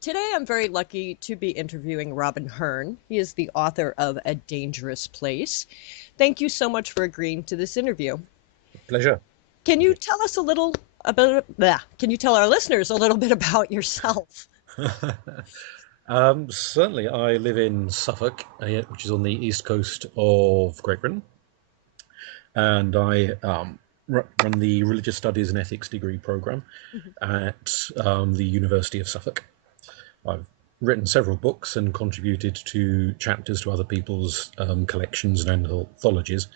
Today I'm very lucky to be interviewing Robin Herne. He is the author of A Dangerous Place. Thank you so much for agreeing to this interview. Pleasure. Can you tell us a little about, can you tell our listeners a little bit about yourself? Certainly, I live in Suffolk, which is on the east coast of Great Britain, and I run the Religious Studies and Ethics degree program Mhm. at the University of Suffolk. I've written several books and contributed to chapters to other people's collections and anthologies.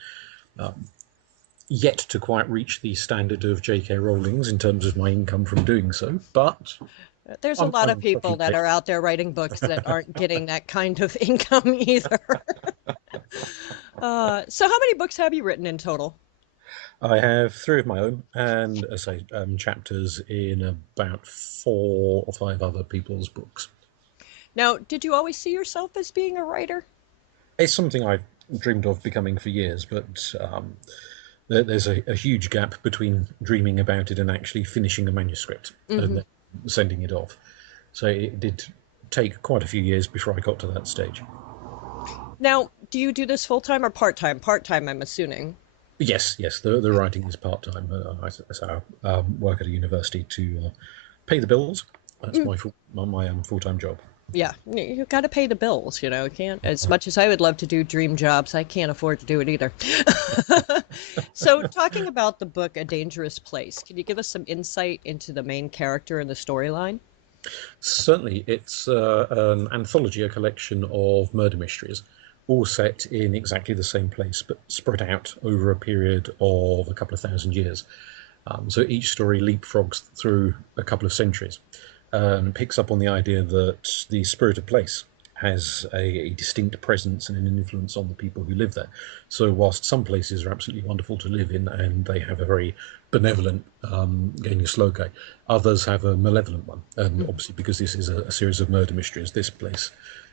Yet to quite reach the standard of J.K. Rowling's in terms of my income from doing so, but There's a I'm, lot of I'm people plugging that away. are out there writing books that aren't getting that kind of income either. So how many books have you written in total? I have three of my own, and as I say, chapters in about four or five other people's books. Now, did you always see yourself as being a writer? It's something I've dreamed of becoming for years, but there's a huge gap between dreaming about it and actually finishing a manuscript and Hmm. then sending it off. So it did take quite a few years before I got to that stage. Now, do you do this full time or part time? Part time, I'm assuming. Yes, yes, the writing is part time. I work at a university to pay the bills. That's Mm, my full time job. yeah, you got to pay the bills, you know. You can't, as much as I would love to do dream jobs, I can't afford to do it either. So, talking about the book A Dangerous Place, can you give us some insight into the main character and the storyline? Certainly, it's an anthology, a collection of murder mysteries, all set in exactly the same place, but spread out over a period of a couple of thousand years. So each story leapfrogs through a couple of centuries and picks up on the idea that the spirit of place has a distinct presence and an influence on the people who live there. So, whilst some places are absolutely wonderful to live in and they have a very benevolent Gaining Sloga, others have a malevolent one. And Mhm. obviously, because this is a series of murder mysteries, this place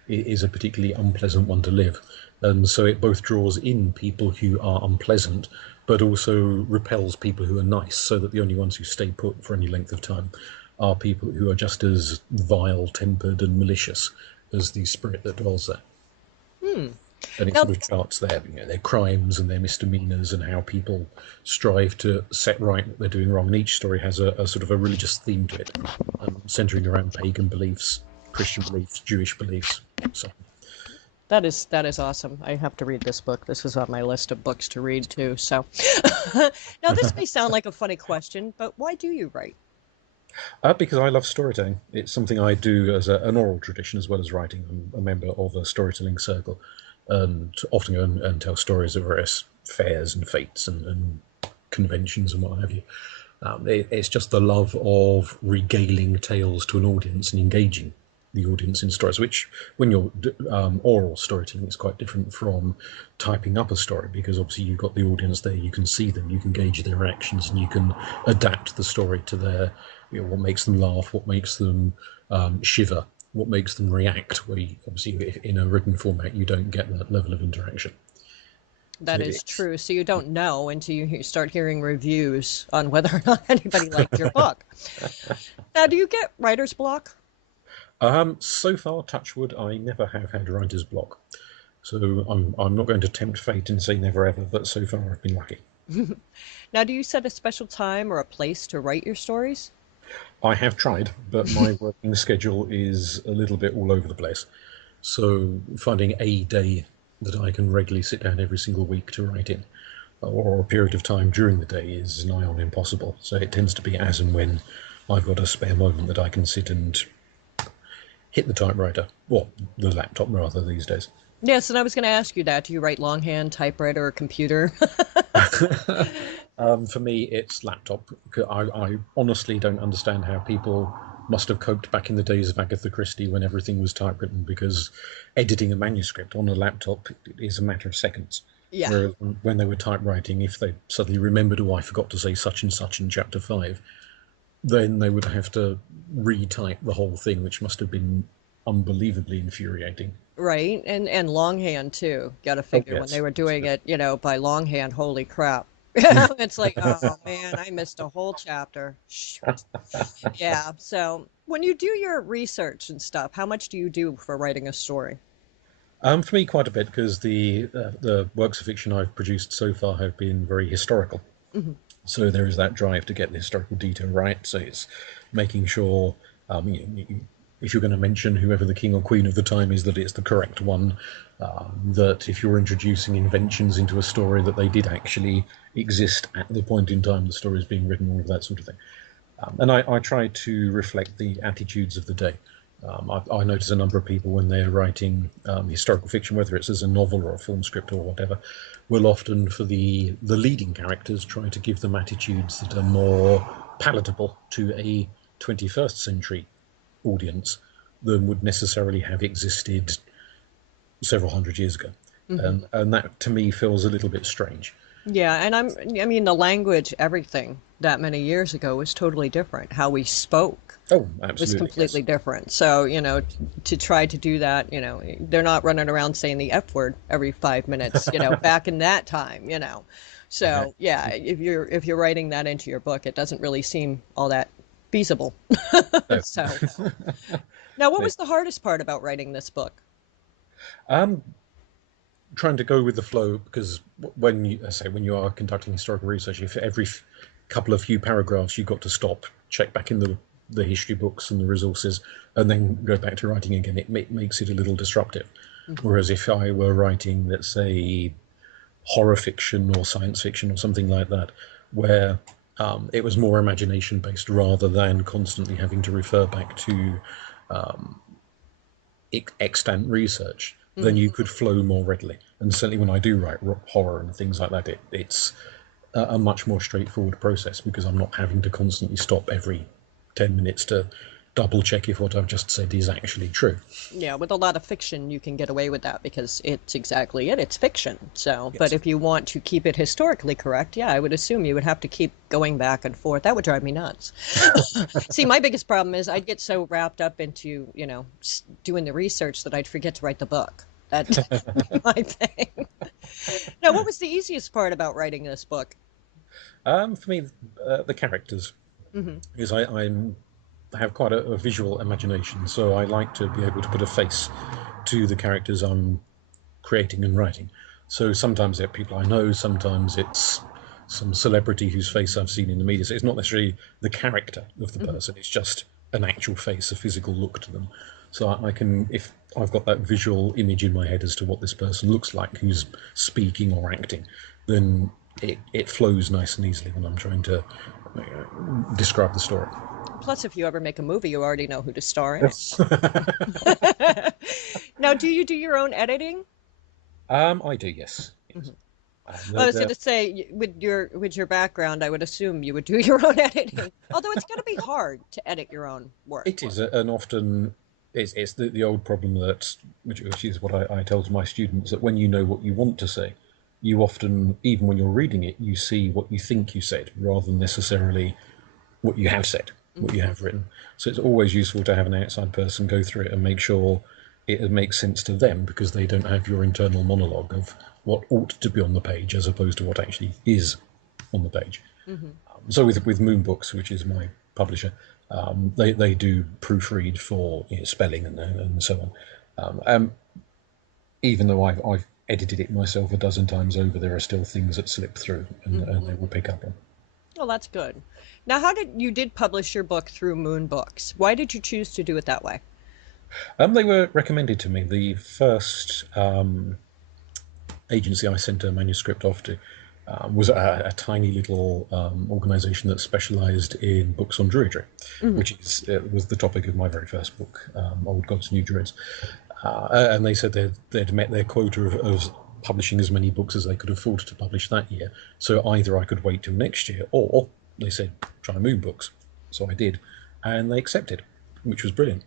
is a particularly unpleasant one to live. And so it both draws in people who are unpleasant, but also repels people who are nice, so that the only ones who stay put for any length of time are people who are just as vile tempered and malicious as the spirit that dwells there. Hmm. And it Now, sort of charts their crimes and their misdemeanors and how people strive to set right what they're doing wrong. And each story has a sort of a religious theme to it, centering around pagan beliefs, Christian beliefs, Jewish beliefs. So that is awesome. I have to read this book. This is on my list of books to read too. So, now this may sound like a funny question, but why do you write? because I love storytelling. It's something I do as an oral tradition as well as writing. I'm a member of a storytelling circle and often go and tell stories at various fairs and fetes and conventions and what have you. It's just the love of regaling tales to an audience and engaging the audience in stories, which when you're oral storytelling is quite different from typing up a story, because obviously you've got the audience there, you can see them, you can gauge their reactions, and you can adapt the story to their, what makes them laugh, what makes them shiver, what makes them react, where you, obviously if in a written format you don't get that level of interaction. So That is it's true. So you don't know until you start hearing reviews on whether or not anybody liked your book. Now, do you get writer's block? so far, touchwood, I never have had writer's block. So I'm not going to tempt fate and say never ever, but so far I've been lucky. Now, do you set a special time or a place to write your stories? I have tried, but my working schedule is a little bit all over the place. So finding a day that I can regularly sit down every single week to write in, or a period of time during the day, is nigh on impossible. So it tends to be as and when I've got a spare moment that I can sit and hit the typewriter, or the laptop rather these days. Yes, and I was going to ask you that. Do you write longhand, typewriter, or computer? For me, it's laptop. I honestly don't understand how people must have coped back in the days of Agatha Christie when everything was typewritten, because editing a manuscript on a laptop is a matter of seconds. Yeah, Whereas when they were typewriting, if they suddenly remembered, oh, I forgot to say such and such in chapter 5, then they would have to retype the whole thing, which must have been unbelievably infuriating. right. And longhand too. Got to Oh, figure when they yes, were doing absolutely. it, by longhand, holy crap. It's like, oh man, I missed a whole chapter. Shoot. Yeah. So When you do your research and stuff, how much do you do for writing a story? For me, quite a bit, because the works of fiction I've produced so far have been very historical. Hmm. So there is that drive to get the historical detail right. So it's making sure, if you're going to mention whoever the king or queen of the time is, that it's the correct one. That if you're introducing inventions into a story, that they did actually exist at the point in time the story is being written, all of that sort of thing. And I try to reflect the attitudes of the day. I notice a number of people when they're writing historical fiction, whether it's as a novel or a film script or whatever, will often, for the leading characters, try to give them attitudes that are more palatable to a 21st century audience than would necessarily have existed several hundred years ago. Hmm. And that, to me, feels a little bit strange. Yeah, and I mean, the language, everything that many years ago was totally different. How we spoke Oh, was absolutely, yes. completely different. So, to try to do that, they're not running around saying the F word every 5 minutes, back in that time, So, yeah, if you're writing that into your book, it doesn't really seem all that feasible. No. So, now what was the hardest part about writing this book? Um, Trying to go with the flow, because when you I say when you are conducting historical research, if every couple of few paragraphs you've got to stop, check back in the history books and the resources, and then go back to writing again, it makes it a little disruptive. Hmm. Whereas if I were writing, let's say, horror fiction or science fiction or something like that, where it was more imagination based rather than constantly having to refer back to extant research, then Hmm. you could flow more readily. And certainly when I do write horror and things like that, it's a much more straightforward process, because I'm not having to constantly stop every 10 minutes to double check if what I've just said is actually true. Yeah, with a lot of fiction, you can get away with that because it's exactly it. It's fiction. So, but Yes. if you want to keep it historically correct, yeah, I would assume you would have to keep going back and forth. That would drive me nuts. See, my biggest problem is I'd get so wrapped up into, doing the research that I'd forget to write the book. That'd be my thing. Now, what was the easiest part about writing this book? For me, the characters, Hmm. because I have quite a visual imagination, so I like to be able to put a face to the characters I'm creating and writing. So sometimes they're people I know, sometimes it's some celebrity whose face I've seen in the media. So it's not necessarily the character of the Hmm. person, it's just an actual face, a physical look to them. So I can, if I've got that visual image in my head as to what this person looks like who's speaking or acting, then it flows nice and easily when I'm trying to describe the story. Plus, if you ever make a movie, you already know who to star in it. Now, do you do your own editing? I do, yes. Yes. Well, I was going The to say, with your background, I would assume you would do your own editing. Although it's going to be hard to edit your own work. It is, and often it's the old problem that, which is what I tell to my students, that when you know what you want to say, you often, even when you're reading it, you see what you think you said rather than necessarily what you have said, what Hmm. you have written. So it's always useful to have an outside person go through it and make sure it makes sense to them, because they don't have your internal monologue of what ought to be on the page as opposed to what actually is on the page. Hmm. So with Moon Books, which is my publisher, they do proofread for spelling and so on. Even though I've edited it myself a dozen times over, there are still things that slip through, and Hmm. they will pick up on. Well, that's good. Now, how did you did publish your book through Moon Books? Why did you choose to do it that way? They were recommended to me. The first agency I sent a manuscript off to was a tiny little organisation that specialised in books on Druidry, Hmm. which was the topic of my very first book, Old Gods, New Druids. And they said they'd met their quota of publishing as many books as they could afford to publish that year. So either I could wait till next year, or they said try Moon Books. So I did, and they accepted, which was brilliant.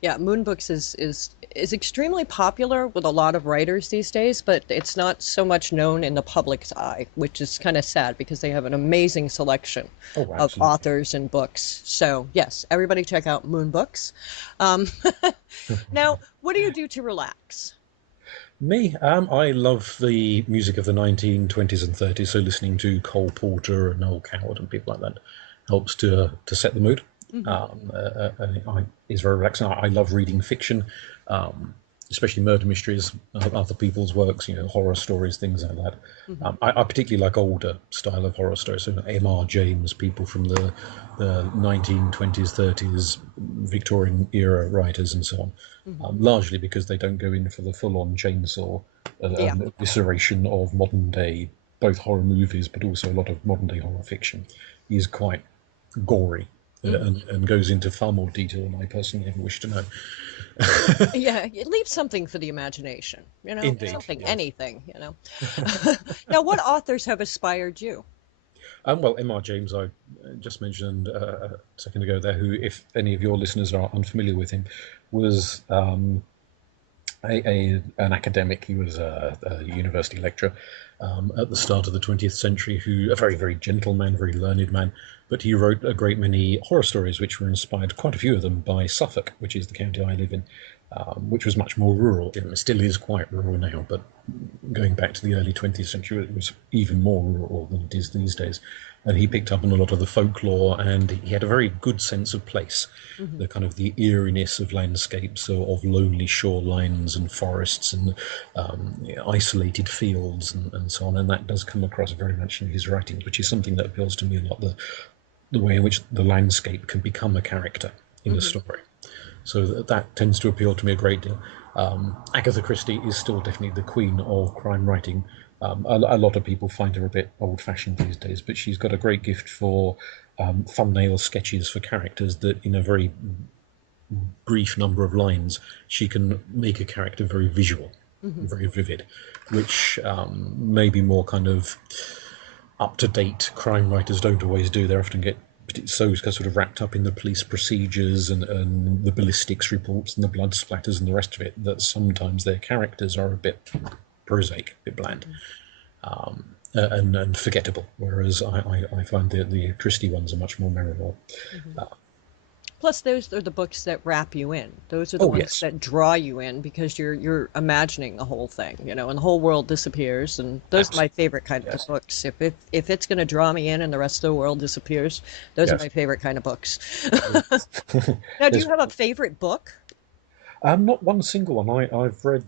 Yeah, Moon Books is extremely popular with a lot of writers these days, but it's not so much known in the public's eye, which is kind of sad because they have an amazing selection Oh, of absolutely. authors and books. So, yes, everybody check out Moon Books. Um, now, what do you do to relax? Me, I love the music of the 1920s and 30s. So listening to Cole Porter and Noel Coward and people like that helps to set the mood. Hmm. And it's very relaxing. I love reading fiction, especially murder mysteries, other people's works, horror stories, things like that. Hmm. I particularly like older style of horror stories, so M.R. James, people from the 1920s, 30s, Victorian era writers, and so on. Hmm. Largely because they don't go in for the full-on chainsaw Yeah. evisceration of modern-day both horror movies, but also a lot of modern-day horror fiction. Is quite gory Hmm. and goes into far more detail than I personally ever wish to know. Yeah, it leaves something for the imagination, Indeed, something, yes. anything. Now, what authors have inspired you? Well, M.R. James, I just mentioned a second ago there, who, if any of your listeners are unfamiliar with him, was an academic. He was a university lecturer at the start of the 20th century, a very, very gentle man, very learned man, but he wrote a great many horror stories which were inspired, quite a few of them, by Suffolk, which is the county I live in, which was much more rural. It still is quite rural now, but going back to the early 20th century, it was even more rural than it is these days. And he picked up on a lot of the folklore, and he had a very good sense of place, Hmm. the kind of the eeriness of landscapes, of lonely shorelines and forests and isolated fields and so on. And that does come across very much in his writings, which is something that appeals to me a lot, the way in which the landscape can become a character in a Hmm. story. So that tends to appeal to me a great deal. Agatha Christie is still definitely the queen of crime writing. A lot of people find her a bit old-fashioned these days, but she's got a great gift for thumbnail sketches for characters that, in a very brief number of lines, she can make a character very visual, Hmm. very vivid, which maybe more kind of up-to-date crime writers don't always do. They often get so sort of wrapped up in the police procedures and the ballistics reports and the blood splatters and the rest of it that sometimes their characters are a bit prosaic, a bit bland, Hmm. and forgettable. Whereas I find the Christie ones are much more memorable. Hmm. Plus, those are the books that wrap you in. Those are the Oh ones yes, that draw you in because you're imagining the whole thing, and the whole world disappears. And those are my absolutely, favorite kind of yes, books. If it's going to draw me in and the rest of the world disappears, those are yes. my favorite kind of books. Yes. Now, do you There's have a favorite book? not one single one. I've read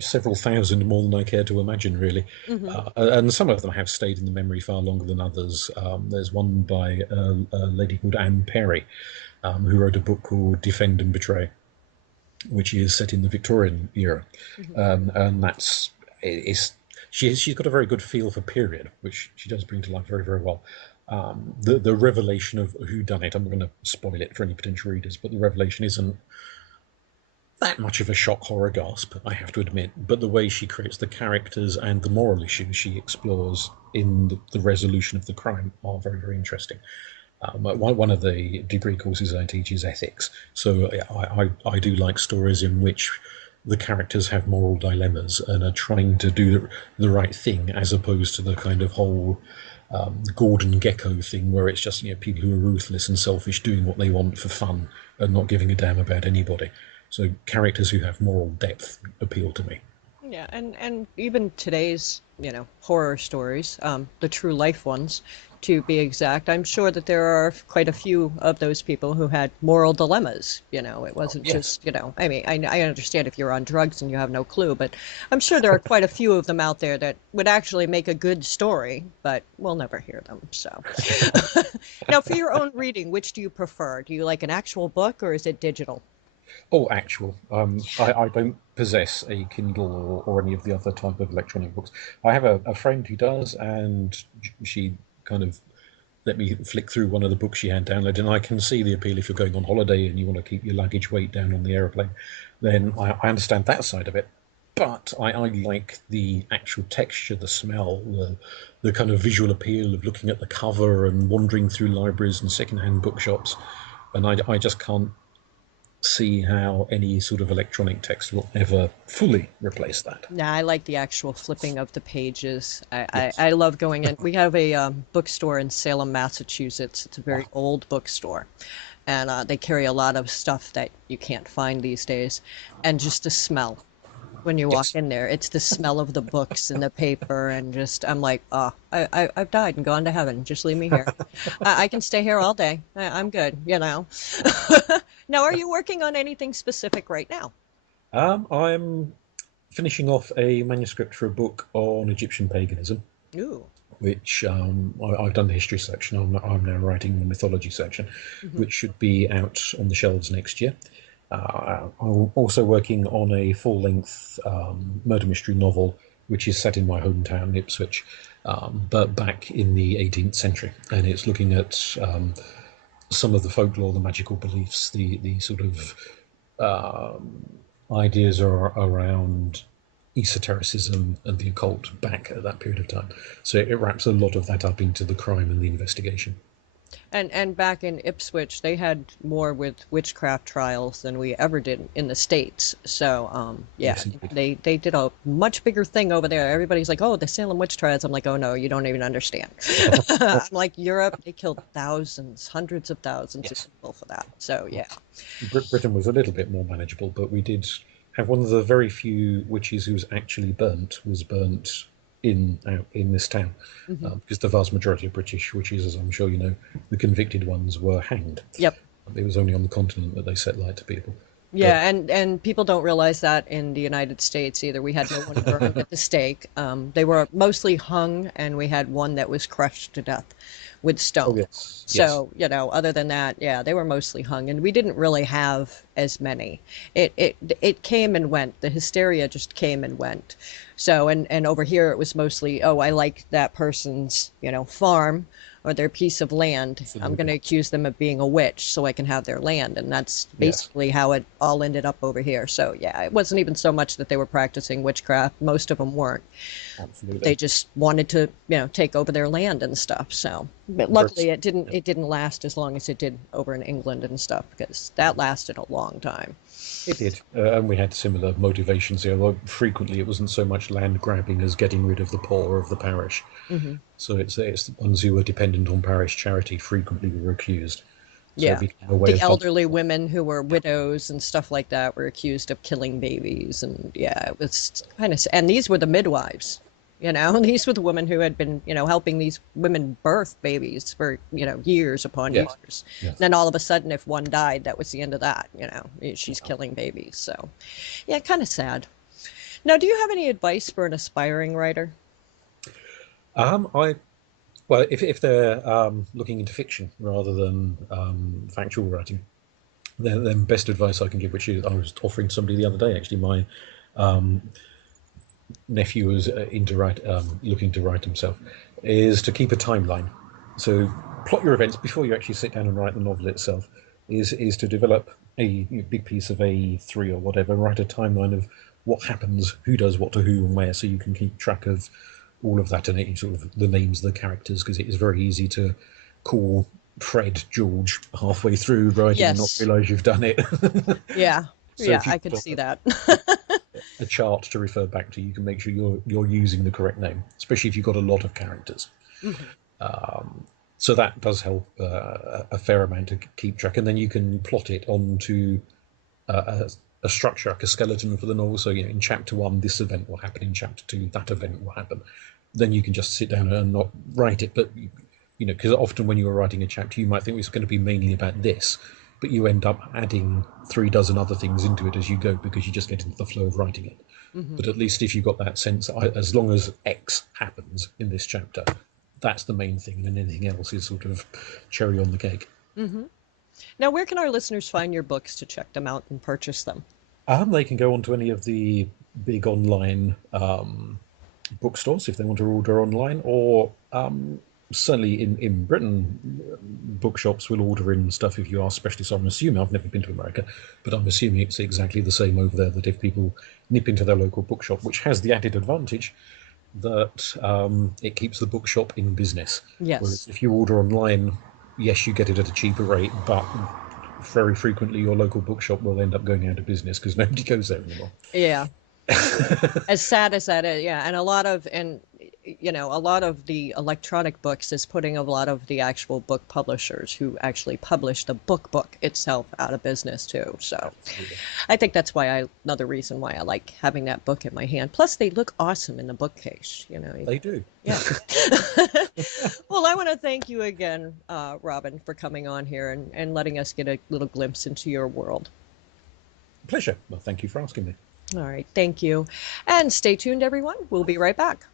several thousand, more than I care to imagine, really. Hmm. And some of them have stayed in the memory far longer than others. There's one by a lady called Anne Perry, who wrote a book called Defend and Betray, which is set in the Victorian era, Hmm. and she's got a very good feel for period, which she does bring to life very, very well. The revelation of who done it, I'm not going to spoil it for any potential readers, but the revelation isn't that much of a shock horror gasp, I have to admit, but the way she creates the characters and the moral issues she explores in the resolution of the crime are very, very interesting. One of the degree courses I teach is ethics, so I do like stories in which the characters have moral dilemmas and are trying to do the right thing, as opposed to the kind of whole Gordon Gecko thing where it's just people who are ruthless and selfish doing what they want for fun and not giving a damn about anybody. So characters who have moral depth appeal to me. Yeah, and even today's, horror stories, the true life ones, to be exact, I'm sure that there are quite a few of those people who had moral dilemmas. It Oh wasn't yes, just, I mean, I understand if you're on drugs and you have no clue, but I'm sure there are quite a few of them out there that would actually make a good story, but we'll never hear them. So, now for your own reading, which do you prefer? Do you like an actual book or is it digital? oh actual. I don't possess a Kindle or any of the other type of electronic books. I have a friend who does, and she kind of let me flick through one of the books she had downloaded, and I can see the appeal if you're going on holiday and you want to keep your luggage weight down on the aeroplane. Then I understand that side of it. But I like the actual texture, the smell, the kind of visual appeal of looking at the cover and wandering through libraries and second-hand bookshops. And I just can't see how any sort of electronic text will ever fully replace that. Nah, I like the actual flipping of the pages. I, Yes. I, I love going in. We have a bookstore in Salem, Massachusetts. It's a very Ah, old bookstore, and they carry a lot of stuff that you can't find these days. And just the smell. when you walk Yes. in there. It's the smell of the books and the paper, and just I'm like, oh, I've died and gone to heaven. Just leave me here. I can stay here all day. I'm good, you know. Now, are you working on anything specific right now? I'm finishing off a manuscript for a book on Egyptian paganism, Ooh. which I've done the history section. I'm now writing the mythology section, Hmm. which should be out on the shelves next year. I'm also working on a full-length murder mystery novel, which is set in my hometown, Ipswich, but back in the 18th century, and it's looking at some of the folklore, the magical beliefs, the sort of ideas are around esotericism and the occult back at that period of time. So it wraps a lot of that up into the crime and the investigation. And back in Ipswich, they had more with witchcraft trials than we ever did in the States. So, yeah, Yes, indeed. they did a much bigger thing over there. Everybody's like, "Oh, the Salem witch trials." I'm like, "Oh no, you don't even understand." I'm like, Europe, they killed thousands, hundreds of thousands of Yes. people for that. So, yeah. Britain was a little bit more manageable, but we did have one of the very few witches who was actually burnt was burnt in this town, Hmm. because the vast majority of British witches, as I'm sure you know, the convicted ones were hanged. Yep. It was only on the continent that they set light to people. But Yeah, and people don't realize that in the United States either. We had no one burned at the stake. They were mostly hung, and we had one that was crushed to death with oh stone. yes, yes, So, other than that, yeah, they were mostly hung, and we didn't really have as many. It came and went. The hysteria just came and went. So, and over here it was mostly, oh, I like that person's, farm or their piece of land. I'm going to absolutely. accuse them of being a witch so I can have their land. And that's Yes, basically how it all ended up over here. So, yeah, it wasn't even so much that they were practicing witchcraft. Most of them weren't. They absolutely. just wanted to, take over their land and stuff. So, but But luckily it didn't last as long as it did over in England and stuff because that lasted a long time. it did, and we had similar motivations here. Although frequently it wasn't so much land grabbing as getting rid of the poor of the parish. Hmm. So it's the ones who were dependent on parish charity frequently were accused. So it Yeah. became a way The of hunting. elderly women who were widows and stuff like that were accused of killing babies. And yeah, it was kind of, and these were the midwives, these were the women who had been, helping these women birth babies for, years upon Yes, years. yes. Then all of a sudden, if one died, that was the end of that, she's Yeah. killing babies. So yeah, kind of sad. Now, do you have any advice for an aspiring writer? I well, if they're looking into fiction rather than factual writing, then best advice I can give, which is I was offering somebody the other day. Actually, my nephew was looking to write himself, is to keep a timeline. So plot your events before you actually sit down and write the novel itself. Is to develop a big piece of A3 or whatever, write a timeline of what happens, who does what to who and where, so you can keep track of all of that and sort of the names of the characters, because it is very easy to call Fred George halfway through writing and not Yes. realise you've done it. Yeah. So Yeah, if I you've could got see that. a chart to refer back to, you can make sure you're using the correct name, especially if you've got a lot of characters. Hmm. So that does help a fair amount to keep track, and then you can plot it onto a structure, like a skeleton for the novel. So in chapter one, this event will happen. In chapter two, that event will happen. Then you can just sit down and not write it, but because often when you're writing a chapter, you might think it's going to be mainly about this, but you end up adding 3 dozen other things into it as you go because you just get into the flow of writing it. Hmm. But at least if you've got that sense, as long as X happens in this chapter, that's the main thing, and anything else is sort of cherry on the cake. Hmm. Now, where can our listeners find your books to check them out and purchase them? They can go on to any of the big online bookstores if they want to order online, or certainly in Britain, bookshops will order in stuff if you ask specially. So I'm assuming, I've never been to America, but I'm assuming it's exactly the same over there, that if people nip into their local bookshop, which has the added advantage that it keeps the bookshop in business. Whereas Yes. if you order online, yes, you get it at a cheaper rate, but very frequently your local bookshop will end up going out of business because nobody goes there anymore. Yeah. As sad as that is, yeah. And a lot of, and you know, a lot of the electronic books is putting a lot of the actual book publishers who actually publish the book itself out of business too. So Absolutely. I think that's why another reason why I like having that book in my hand. Plus, they look awesome in the bookcase, you know. They do. Yeah. Well, I want to thank you again, Robin, for coming on here and letting us get a little glimpse into your world. Pleasure. Well, thank you for asking me. All right. Thank you. And stay tuned, everyone. We'll be right back.